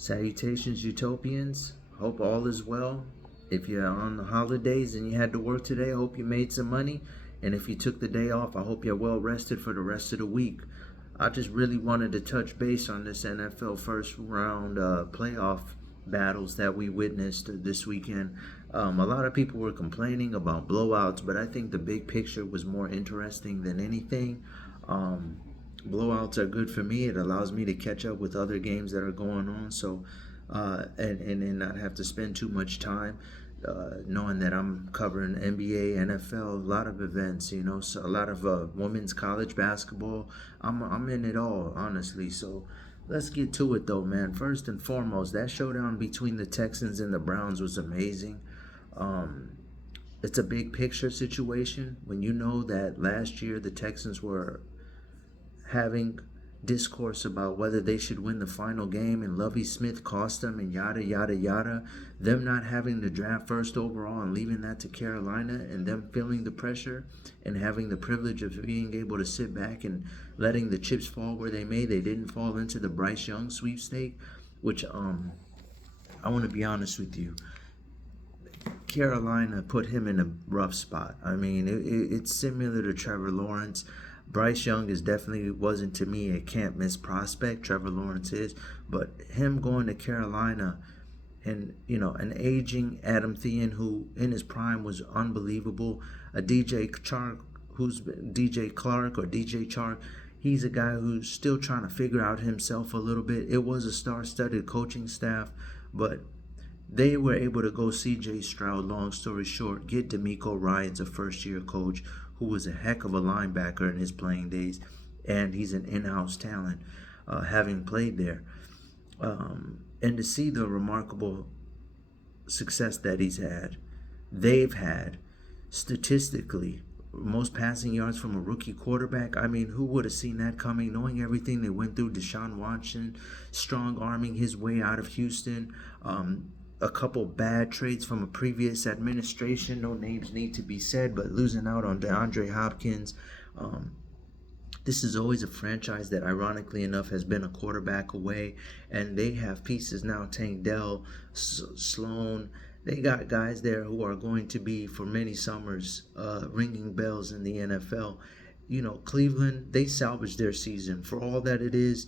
Salutations, Utopians. Hope all is well. If you're on the holidays and you had to work today, I hope you made some money. And if you took the day off, I hope you're well rested for the rest of the week. I just really wanted to touch base on this NFL first round playoff battles that we witnessed this weekend. A lot of people were complaining about blowouts, but I think the big picture was more interesting than anything. Blowouts are good for me. It allows me to catch up with other games that are going on. So, and not have to spend too much time knowing that I'm covering NBA, NFL, a lot of events. So a lot of women's college basketball. I'm in it all, honestly. So. Let's get to it though, man. First and foremost, that showdown between the Texans and the Browns was amazing. Um, it's a big picture situation when you know that last year the Texans were having discourse about whether they should win the final game, and Lovie Smith cost them, and yada yada yada. Them not having the draft first overall and leaving that to Carolina, and them feeling the pressure and having the privilege of being able to sit back and letting the chips fall where they may. They didn't fall into the Bryce Young sweepstake, which I want to be honest with you. Carolina put him in a rough spot. I mean, it's similar to Trevor Lawrence. Bryce Young is definitely wasn't to me a can't miss prospect. Trevor Lawrence is, but him going to Carolina and an aging Adam Thielen who in his prime was unbelievable. A DJ Chark who's DJ Clark or DJ Chark. He's a guy who's still trying to figure out himself a little bit. It was a star-studded coaching staff, but they were able to go C.J. Stroud, long story short, get DeMeco Ryans, a first-year coach who was a heck of a linebacker in his playing days, and he's an in-house talent, having played there. And to see the remarkable success that they've had, statistically, most passing yards from a rookie quarterback. I mean, who would have seen that coming, knowing everything they went through? Deshaun Watson strong-arming his way out of Houston. A couple bad trades from a previous administration. No names need to be said, but losing out on DeAndre Hopkins. This is always a franchise that, ironically enough, has been a quarterback away, and they have pieces now. Tank Dell, Sloan. They got guys there who are going to be, for many summers, ringing bells in the NFL. Cleveland, they salvaged their season. For all that it is,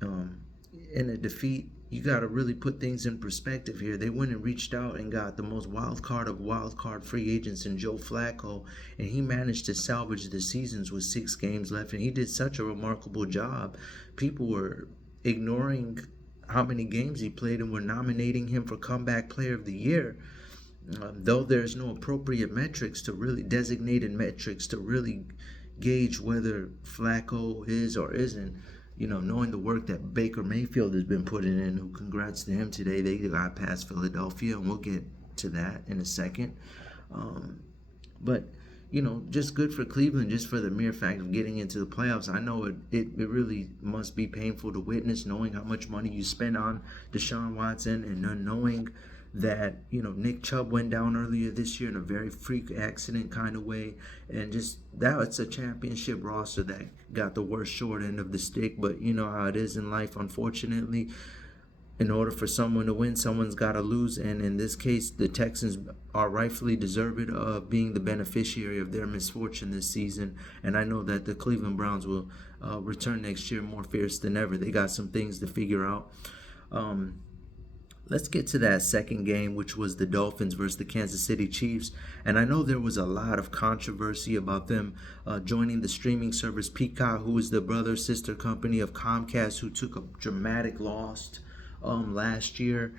in a defeat, you got to really put things in perspective here. They went and reached out and got the most wild card of wild card free agents in Joe Flacco, and he managed to salvage the seasons with 6 games left, and he did such a remarkable job. People were ignoring how many games he played and were nominating him for Comeback Player of the Year. Though there's no appropriate designated metrics to really gauge whether Flacco is or isn't. Knowing the work that Baker Mayfield has been putting in, who, congrats to him today, they got past Philadelphia, and we'll get to that in a second. But, just good for Cleveland, just for the mere fact of getting into the playoffs. I know it really must be painful to witness, knowing how much money you spend on Deshaun Watson, and knowing that Nick Chubb went down earlier this year in a very freak accident kind of way, and just that it's a championship roster that got the worst short end of the stick. But you know how it is in life, unfortunately. In order for someone to win, someone's got to lose, and in this case, the Texans are rightfully deserved of being the beneficiary of their misfortune this season. And I know that the Cleveland Browns will return next year more fierce than ever. They got some things to figure out. Let's get to that second game, which was the Dolphins versus the Kansas City Chiefs. And I know there was a lot of controversy about them joining the streaming service Peacock, who is the brother-sister company of Comcast, who took a dramatic loss last year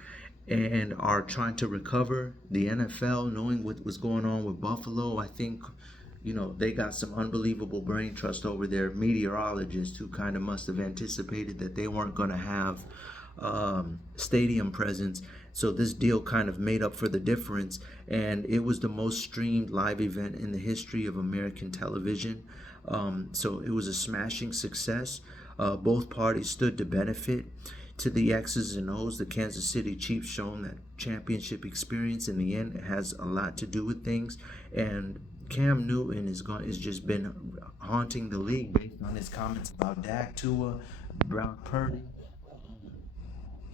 and are trying to recover. The NFL, knowing what was going on with Buffalo, I think they got some unbelievable brain trust over their meteorologists, who kind of must have anticipated that they weren't going to have stadium presence. So this deal kind of made up for the difference, and it was the most streamed live event in the history of American television. So it was a smashing success. Both parties stood to benefit. To the X's and O's, the Kansas City Chiefs shown that championship experience in the end has a lot to do with things, and Cam Newton is just been haunting the league based on his comments about Dak, Tua, Brock Purdy.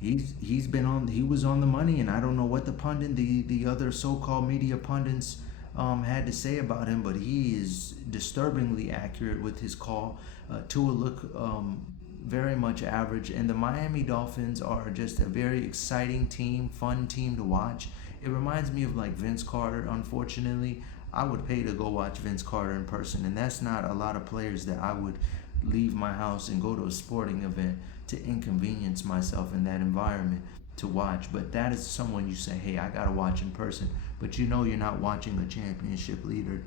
He was on the money, and I don't know what the other so-called media pundits had to say about him, but he is disturbingly accurate with his call. Tua look very much average, and the Miami Dolphins are just a very exciting team, fun team to watch. It reminds me of like Vince Carter. Unfortunately, I would pay to go watch Vince Carter in person, and that's not a lot of players that I would leave my house and go to a sporting event to inconvenience myself in that environment to watch. But that is someone you say, hey, I gotta watch in person. But you know you're not watching a championship leader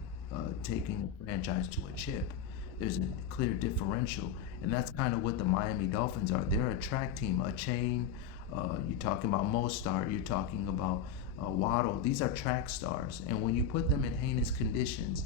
taking a franchise to a chip. There's a clear differential, and that's kind of what the Miami Dolphins are. They're a track team, a chain. You're talking about Mostart. You're talking about Waddle. These are track stars, and when you put them in heinous conditions,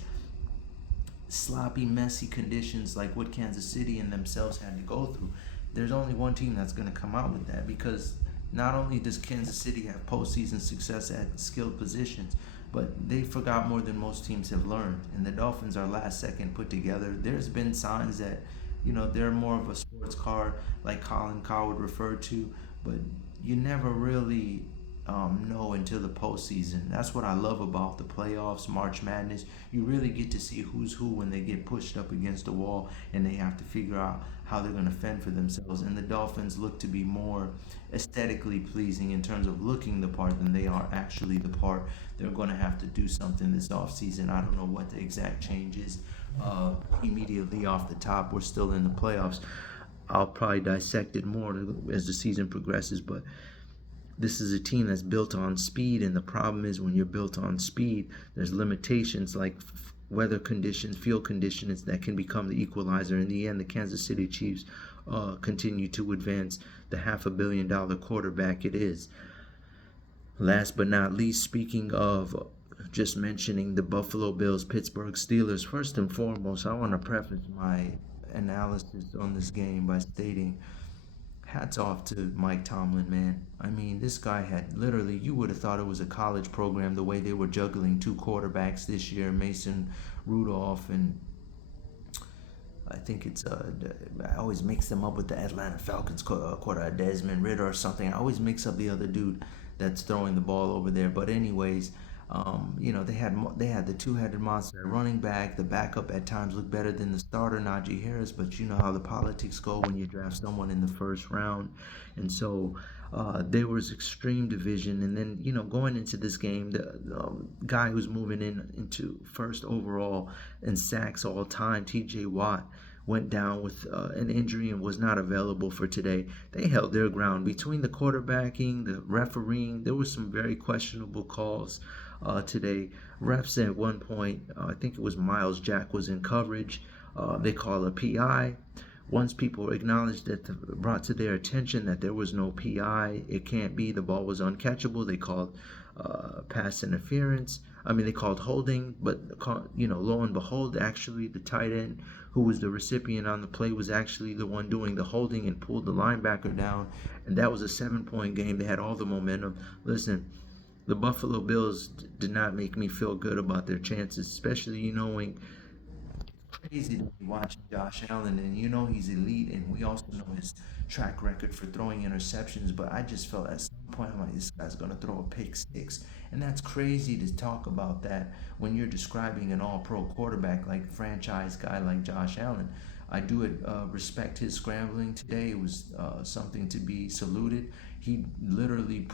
sloppy, messy conditions like what Kansas City and themselves had to go through, there's only one team that's going to come out with that, because not only does Kansas City have postseason success at skilled positions, but they forgot more than most teams have learned. And the Dolphins are last second put together. There's been signs that, they're more of a sports car, like Colin Coward referred to, but you never really know until the postseason. That's what I love about the playoffs, March Madness. You really get to see who's who when they get pushed up against the wall and they have to figure out how they're going to fend for themselves. And the Dolphins look to be more aesthetically pleasing in terms of looking the part than they are actually the part. They're going to have to do something this offseason. I don't know what the exact change is immediately off the top. We're still in the playoffs. I'll probably dissect it more as the season progresses, but this is a team that's built on speed, and the problem is when you're built on speed, there's limitations like weather conditions, field conditions that can become the equalizer. In the end, the Kansas City Chiefs continue to advance the $500 million quarterback it is. Last but not least, speaking of just mentioning the Buffalo Bills, Pittsburgh Steelers, first and foremost, I want to preface my analysis on this game by stating hats off to Mike Tomlin, man. I mean, this guy had literally, you would have thought it was a college program the way they were juggling two quarterbacks this year, Mason Rudolph, and I think it's, I always mix them up with the Atlanta Falcons quarterback, Desmond Ridder or something. I always mix up the other dude that's throwing the ball over there. But anyways, they had the two-headed monster at running back. The backup at times looked better than the starter, Najee Harris. But you know how the politics go when you draft someone in the first round, and so there was extreme division. And then going into this game, the guy who's moving into first overall in sacks all time, T.J. Watt, went down with an injury and was not available for today. They held their ground between the quarterbacking, the refereeing. There were some very questionable calls today. Refs at one point, I think it was Miles Jack was in coverage. They call a PI. Once people acknowledged brought to their attention that there was no PI, it can't be, the ball was uncatchable, they called pass interference. I mean, they called holding, but lo and behold, actually the tight end who was the recipient on the play was actually the one doing the holding and pulled the linebacker down. And that was a 7-point game. They had all the momentum. Listen, the Buffalo Bills did not make me feel good about their chances, especially knowing crazy to be watching Josh Allen, and he's elite, and we also know his track record for throwing interceptions. But I just felt at some point I'm like, this guy's gonna throw a pick six, and that's crazy to talk about that when you're describing an All-Pro quarterback like franchise guy like Josh Allen. I do respect his scrambling today. It was something to be saluted. He literally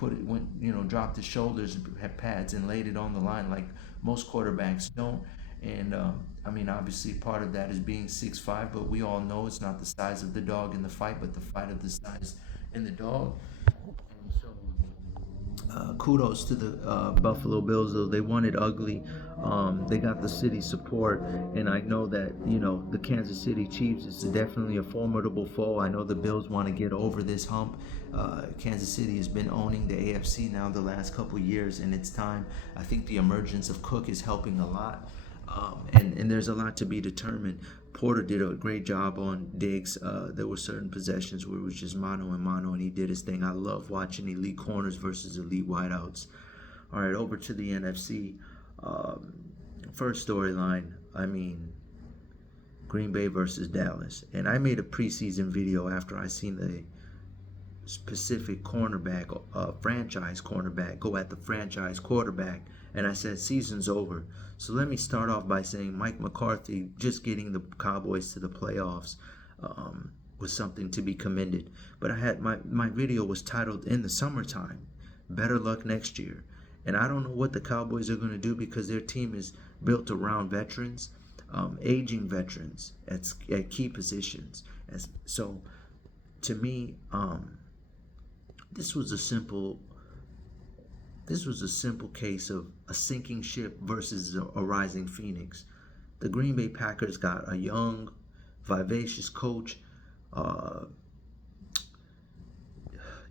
dropped his shoulders, had pads, and laid it on the line like most quarterbacks don't. And I mean, obviously, part of that is being 6'5", but we all know it's not the size of the dog in the fight, but the fight of the size in the dog. And so, kudos to the Buffalo Bills, though they won it ugly. They got the city support, and I know that the Kansas City Chiefs is definitely a formidable foe. I know the Bills want to get over this hump. Kansas City has been owning the AFC now the last couple years, and it's time. I think the emergence of Cook is helping a lot. And there's a lot to be determined. Porter did a great job on Diggs. There were certain possessions where it was just mano and mano, and he did his thing. I love watching elite corners versus elite wideouts. All right, over to the NFC. First storyline, I mean, Green Bay versus Dallas. And I made a preseason video after I seen specific cornerback, franchise cornerback, go at the franchise quarterback, and I said season's over. So let me start off by saying Mike McCarthy just getting the Cowboys to the playoffs was something to be commended. But I had my video was titled "In the Summertime, Better Luck Next Year," and I don't know what the Cowboys are going to do because their team is built around veterans, aging veterans at key positions. So to me, this was a simple case of a sinking ship versus a rising phoenix. The Green Bay Packers got a young, vivacious coach, uh,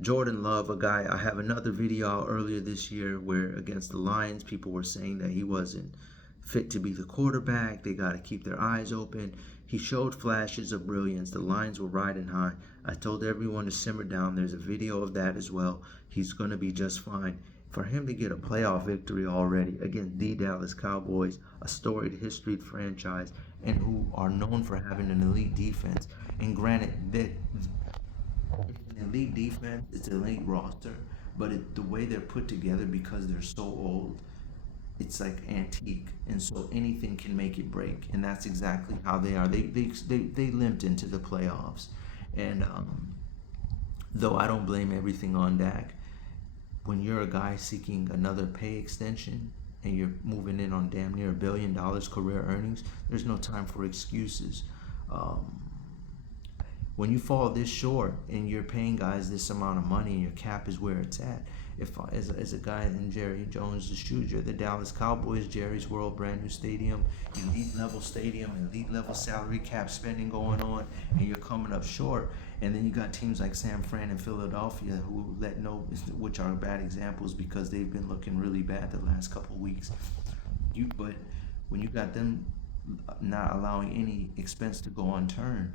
Jordan Love, a guy. I have another video out earlier this year where against the Lions, people were saying that he wasn't fit to be the quarterback. They got to keep their eyes open. He showed flashes of brilliance. The Lions were riding high. I told everyone to simmer down. There's a video of that as well. He's going to be just fine. For him to get a playoff victory already against the Dallas Cowboys, a storied, historied franchise, and who are known for having an elite defense. And granted, that it's an elite defense, it's an elite roster, but the way they're put together because they're so old, it's like antique, and so anything can make it break, and that's exactly how they are. They limped into the playoffs, and though I don't blame everything on Dak, when you're a guy seeking another pay extension and you're moving in on damn near $1 billion career earnings, there's no time for excuses. Um, when you fall this short and you're paying guys this amount of money and your cap is where it's at, if as a guy in Jerry Jones' shoes, you're the Dallas Cowboys, Jerry's World, brand new stadium, elite level salary cap spending going on, and you're coming up short. And then you got teams like San Fran and Philadelphia who which are bad examples because they've been looking really bad the last couple of weeks. But when you got them not allowing any expense to go unturned,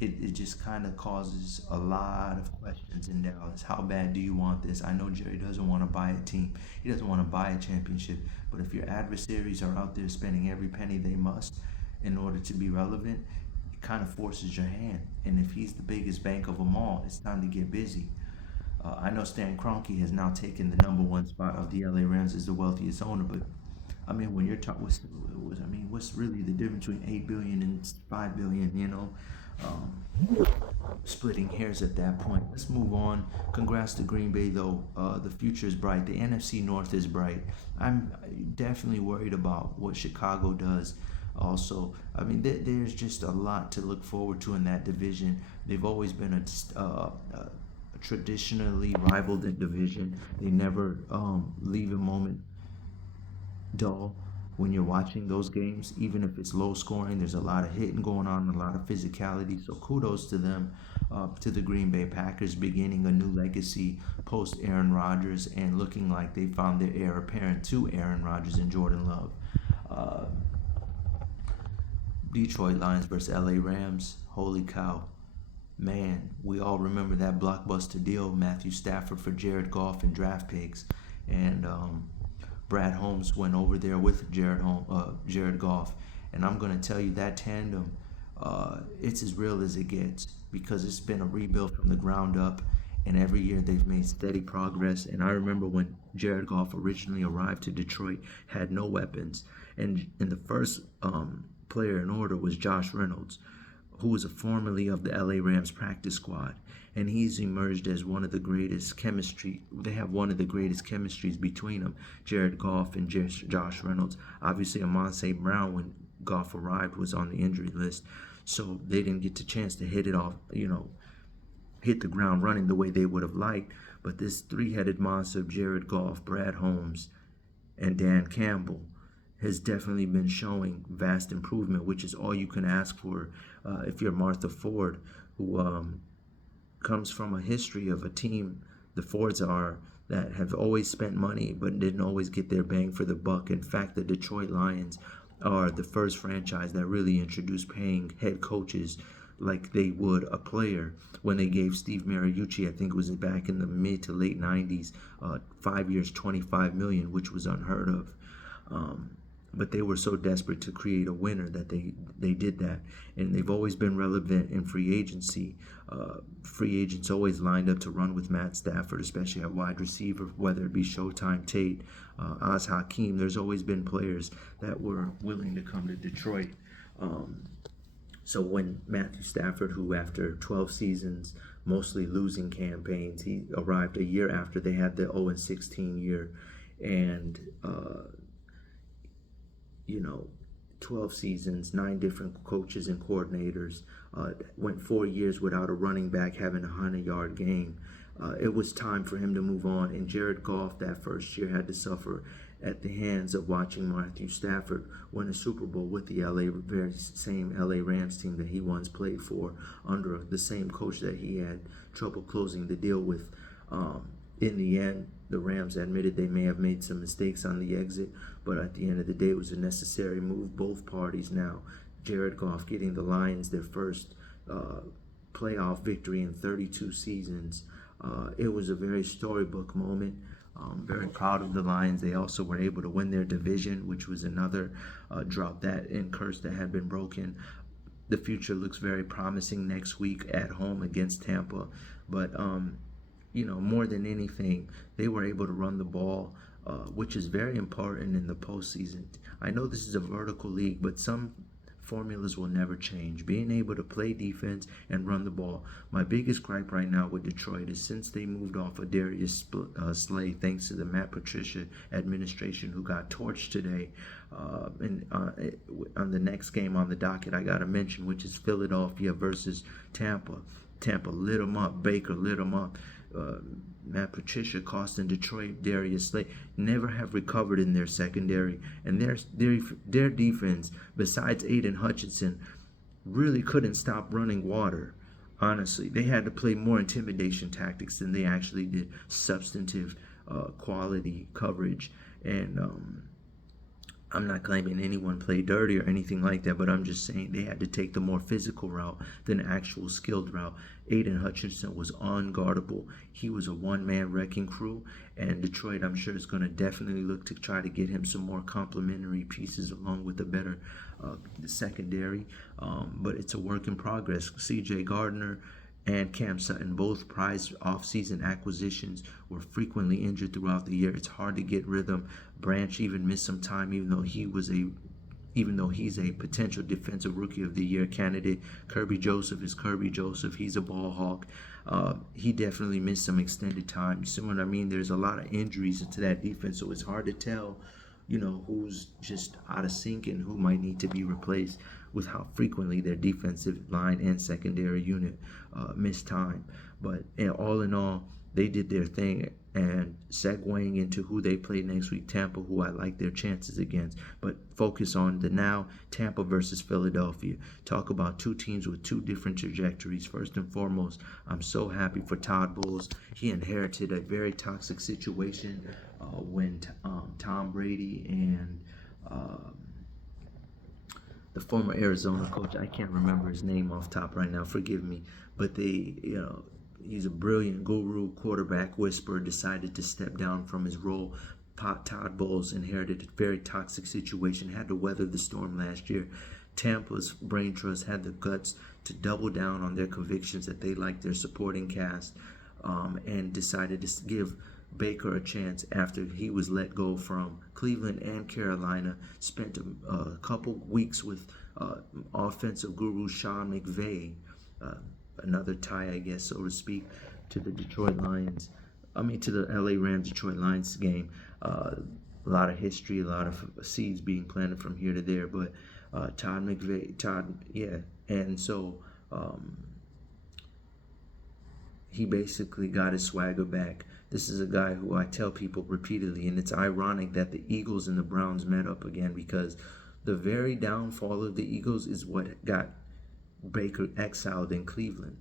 it just kind of causes a lot of questions in Dallas. How bad do you want this? I know Jerry doesn't want to buy a team. He doesn't want to buy a championship. But if your adversaries are out there spending every penny they must in order to be relevant, it kind of forces your hand. And if he's the biggest bank of them all, it's time to get busy. I know Stan Kroenke has now taken the #1 spot of the LA Rams as the wealthiest owner, but I mean, when you're talking, what's really the difference between 8 billion and 5 billion? Um, Splitting hairs at that point. Let's move on. Congrats to Green Bay, though. The future is bright. The NFC North is bright. I'm definitely worried about what Chicago does. Also, I mean, there's just a lot to look forward to in that division. They've always been a traditionally rivaled division. They never leave a moment dull when you're watching those games, even if it's low scoring. There's a lot of hitting going on, a lot of physicality. So kudos to them, to the Green Bay Packers, beginning a new legacy post Aaron Rodgers and looking like they found their heir apparent to Aaron Rodgers and Jordan Love. Uh, Detroit Lions versus LA Rams. Holy cow. Man, we all remember that blockbuster deal, Matthew Stafford for Jared Goff and draft picks. And Brad Holmes went over there with Jared Goff, and I'm gonna tell you that tandem, it's as real as it gets because it's been a rebuild from the ground up, and every year they've made steady progress. And I remember when Jared Goff originally arrived to Detroit, had no weapons, and the first player in order was Josh Reynolds, who was formerly of the LA Rams practice squad, and he's emerged as one of the greatest chemistry. They have one of the greatest chemistries between them, Jared Goff and Josh Reynolds. Obviously, Amon St. Brown, when Goff arrived, was on the injury list, so they didn't get the chance to hit it off, hit the ground running the way they would have liked. But this three-headed monster of Jared Goff, Brad Holmes, and Dan Campbell has definitely been showing vast improvement, which is all you can ask for if you're Martha Ford, who comes from a history of a team, the Fords are, that have always spent money but didn't always get their bang for the buck. In fact, the Detroit Lions are the first franchise that really introduced paying head coaches like they would a player when they gave Steve Mariucci, I think it was back in the mid to late 90s, 5 years, $25 million, which was unheard of. but they were so desperate to create a winner that they did that, and they've always been relevant in free agency. Free agents always lined up to run with Matt Stafford, especially at wide receiver, whether it be Showtime Tate, Oz Hakeem. There's always been players that were willing to come to Detroit. So when Matthew Stafford, who after 12 seasons, mostly losing campaigns, he arrived a year after they had the 0-16 year, and 12 seasons, 9 different coaches and coordinators, went 4 years without a running back having a 100-yard game. It was time for him to move on, and Jared Goff that first year had to suffer at the hands of watching Matthew Stafford win a Super Bowl with the very same LA Rams team that he once played for under the same coach that he had trouble closing the deal with. In the end, the Rams admitted they may have made some mistakes on the exit, but at the end of the day, it was a necessary move. Both parties now, Jared Goff getting the Lions their first playoff victory in 32 seasons. It was a very storybook moment. Very proud of the Lions. They also were able to win their division, which was another drought and curse that had been broken. The future looks very promising next week at home against Tampa, but more than anything, they were able to run the ball, which is very important in the postseason. I know this is a vertical league, but some formulas will never change. Being able to play defense and run the ball. My biggest gripe right now with Detroit is since they moved off of Darius Slay, thanks to the Matt Patricia administration, who got torched today. And on the next game on the docket, I got to mention, which is Philadelphia versus Tampa. Tampa lit them up. Baker lit them up. Matt Patricia costing Detroit Darius Slay never have recovered in their secondary, and their defense, besides Aiden Hutchinson, really couldn't stop running water. Honestly, they had to play more intimidation tactics than they actually did substantive quality coverage. And I'm not claiming anyone played dirty or anything like that, but I'm just saying they had to take the more physical route than the actual skilled route. Aiden Hutchinson was unguardable. He was a one-man wrecking crew, and Detroit, I'm sure, is going to definitely look to try to get him some more complementary pieces along with a better secondary. But it's a work in progress. C.J. Gardner and Cam Sutton, both prized off-season acquisitions, were frequently injured throughout the year. It's hard to get rhythm. Branch even missed some time, even though he's a potential defensive rookie of the year candidate. Kirby Joseph is Kirby Joseph. He's a ball hawk. He definitely missed some extended time. You see what I mean? There's a lot of injuries into that defense, so it's hard to tell, who's just out of sync and who might need to be replaced with how frequently their defensive line and secondary unit missed time. But all in all, they did their thing. And segueing into who they play next week, Tampa, who I like their chances against. But focus on the now, Tampa versus Philadelphia. Talk about two teams with two different trajectories. First and foremost, I'm so happy for Todd Bowles. He inherited a very toxic situation when Tom Brady and the former Arizona coach, I can't remember his name off top right now, forgive me, but he's a brilliant guru, quarterback whisperer, decided to step down from his role. Todd Bowles inherited a very toxic situation, had to weather the storm last year. Tampa's brain trust had the guts to double down on their convictions that they liked their supporting cast, and decided to give Baker a chance after he was let go from Cleveland and Carolina. Spent a couple weeks with offensive guru Sean McVay, another tie, I guess, so to speak, to the to the LA Rams Detroit Lions game. A lot of history, a lot of seeds being planted from here to there, but and so he basically got his swagger back. This is a guy who I tell people repeatedly, and it's ironic that the Eagles and the Browns met up again, because the very downfall of the Eagles is what got Baker exiled in Cleveland.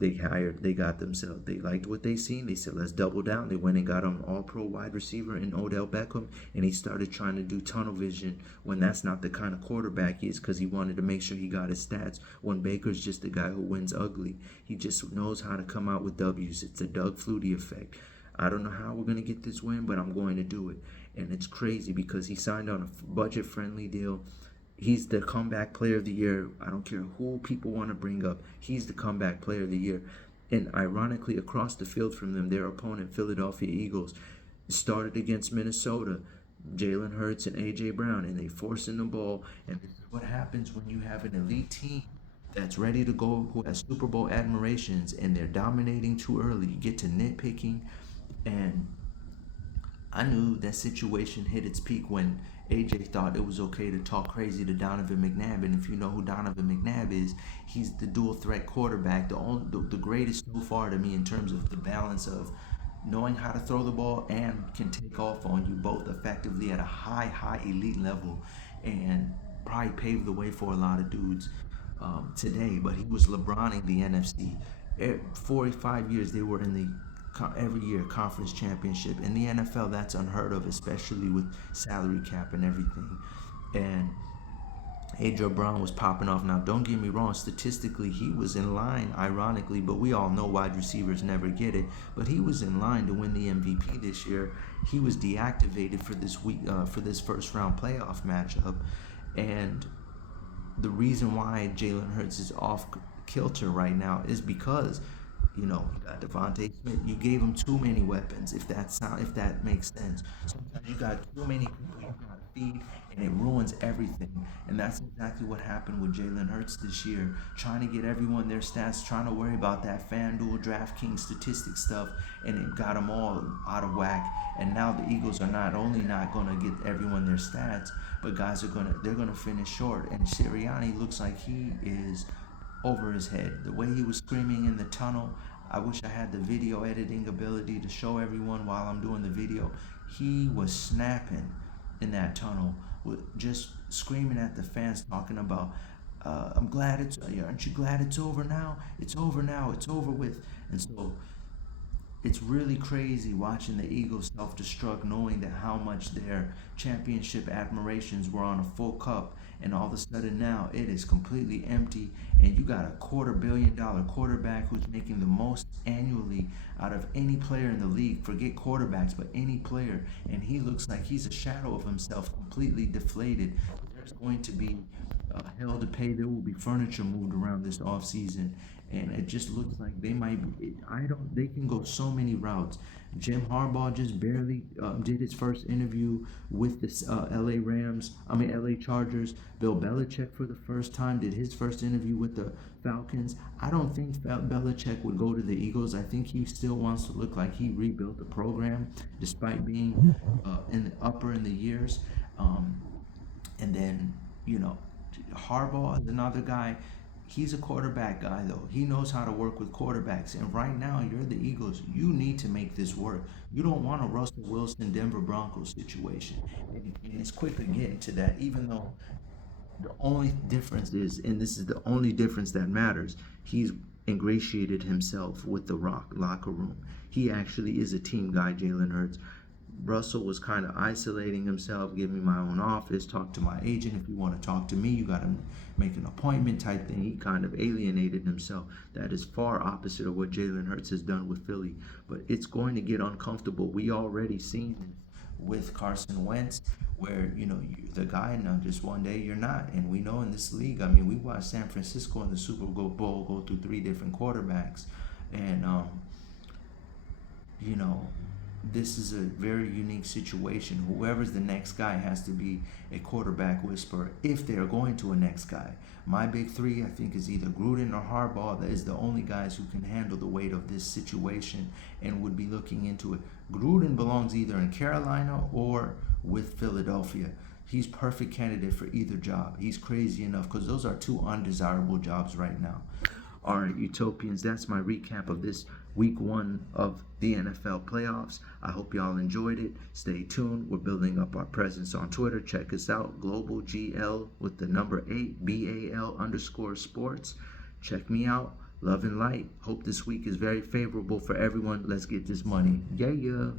They liked what they seen. They said, let's double down. They went and got an all-pro wide receiver in Odell Beckham, and he started trying to do tunnel vision when that's not the kind of quarterback he is, because he wanted to make sure he got his stats, when Baker's just a guy who wins ugly. He just knows how to come out with W's. It's the Doug Flutie effect. I don't know how we're going to get this win, but I'm going to do it. And it's crazy because he signed on a budget friendly deal. He's the comeback player of the year. I don't care who people want to bring up. He's the comeback player of the year. And ironically, across the field from them, their opponent, Philadelphia Eagles, started against Minnesota, Jalen Hurts and A.J. Brown, and they forcing the ball. And this is what happens when you have an elite team that's ready to go, who has Super Bowl admirations, and they're dominating too early. You get to nitpicking, and I knew that situation hit its peak when AJ thought it was okay to talk crazy to Donovan McNabb. And if you know who Donovan McNabb is, he's the dual threat quarterback, the greatest so far to me in terms of the balance of knowing how to throw the ball and can take off on you both effectively at a high elite level, and probably paved the way for a lot of dudes today. But he was LeBroning the NFC. 45 years they were in the every year conference championship. In the NFL, that's unheard of, especially with salary cap and everything. And AJ Brown was popping off. Now, don't get me wrong, statistically, he was in line, ironically, but we all know wide receivers never get it. But he was in line to win the MVP this year. He was deactivated for this week, for this first round playoff matchup. And the reason why Jalen Hurts is off kilter right now is because you got Devontae Smith. You gave him too many weapons. If that makes sense. Sometimes you got too many people you gotta feed, and it ruins everything. And that's exactly what happened with Jalen Hurts this year. Trying to get everyone their stats, trying to worry about that FanDuel, DraftKings statistics stuff, and it got them all out of whack. And now the Eagles are not only not gonna get everyone their stats, but guys they're gonna finish short. And Sirianni looks like he is over his head. The way he was screaming in the tunnel, I wish I had the video editing ability to show everyone while I'm doing the video. He was snapping in that tunnel, with just screaming at the fans, talking about, I'm glad aren't you glad it's over now? It's over now, it's over with. And so it's really crazy watching the Eagles self-destruct, knowing that how much their championship admirations were on a full cup, and all of a sudden now it is completely empty, and you got a $250 million quarterback who's making the most annually out of any player in the league. Forget quarterbacks, but any player, and he looks like he's a shadow of himself, completely deflated. There's going to be hell to pay. There will be furniture moved around this offseason, and it just looks like they might be. They can go so many routes. Jim Harbaugh just barely did his first interview with the LA Chargers. Bill Belichick for the first time did his first interview with the Falcons. I don't think Belichick would go to the Eagles. I think he still wants to look like he rebuilt the program despite being in the years. And then, Harbaugh is another guy. He's a quarterback guy, though. He knows how to work with quarterbacks. And right now, you're the Eagles. You need to make this work. You don't want a Russell Wilson, Denver Broncos situation. And it's quickly getting to that, even though the only difference is, and this is the only difference that matters, he's ingratiated himself with the locker room. He actually is a team guy, Jalen Hurts. Russell was kind of isolating himself, give me my own office, talk to my agent. If you want to talk to me, you got to make an appointment type thing. He kind of alienated himself. That is far opposite of what Jalen Hurts has done with Philly. But it's going to get uncomfortable. We already seen this with Carson Wentz, where, you're the guy now, just one day you're not. And we know in this league, I mean, we watched San Francisco in the Super Bowl go through 3 different quarterbacks. And, this is a very unique situation. Whoever's the next guy has to be a quarterback whisperer if they're going to a next guy. My big 3, I think, is either Gruden or Harbaugh. That is the only guys who can handle the weight of this situation and would be looking into it. Gruden belongs either in Carolina or with Philadelphia. He's perfect candidate for either job. He's crazy enough because those are 2 undesirable jobs right now. All right, Utopians, that's my recap of this week 1 of the NFL playoffs. I hope y'all enjoyed it. Stay tuned. We're building up our presence on Twitter. Check us out, Global GL with the number 8, BAL_sports. Check me out. Love and light. Hope this week is very favorable for everyone. Let's get this money. Yeah.